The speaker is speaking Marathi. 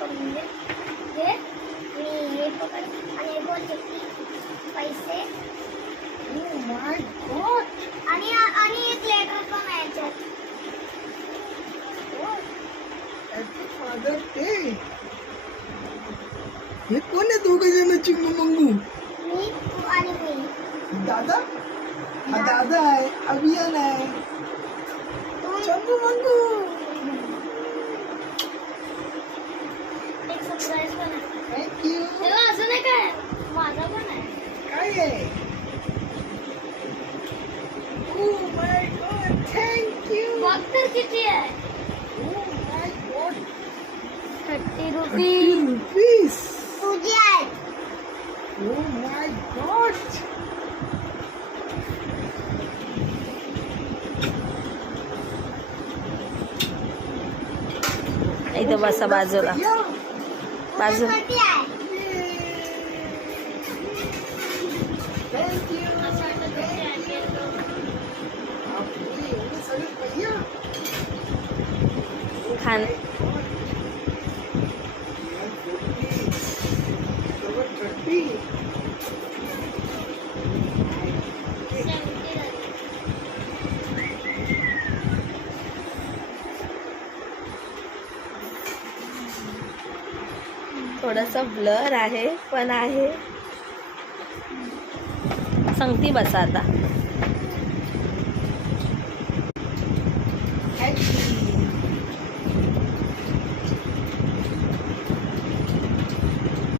म्हणजे हे मी हे पकड आणि हे बोल पैसे. Oh my God. आणि एक लेटर पण आहे याच्यात. Happy Father Day. हे कोण आहे दोघं जण चिंगू मंगू? मी तू आणि मी. दादा? हा दादा आहे, अभियान आहे, चिंगू मंगू. एक सरप्राईज पण आहे. थँक्यू. तेव्हा अजून एक आहे माझा पण आहे. काय आहे? Oh my God, thank you. बघ तर किती आहे. Oh my God, 30 30 rupees rupees. तुझी आहे. Oh my God. इथं बसा बाजूला. Yeah. बाजू. किती आहे. Thank you. खान थोडासा ब्लर आहे पण आहे. सांगती बसा आता.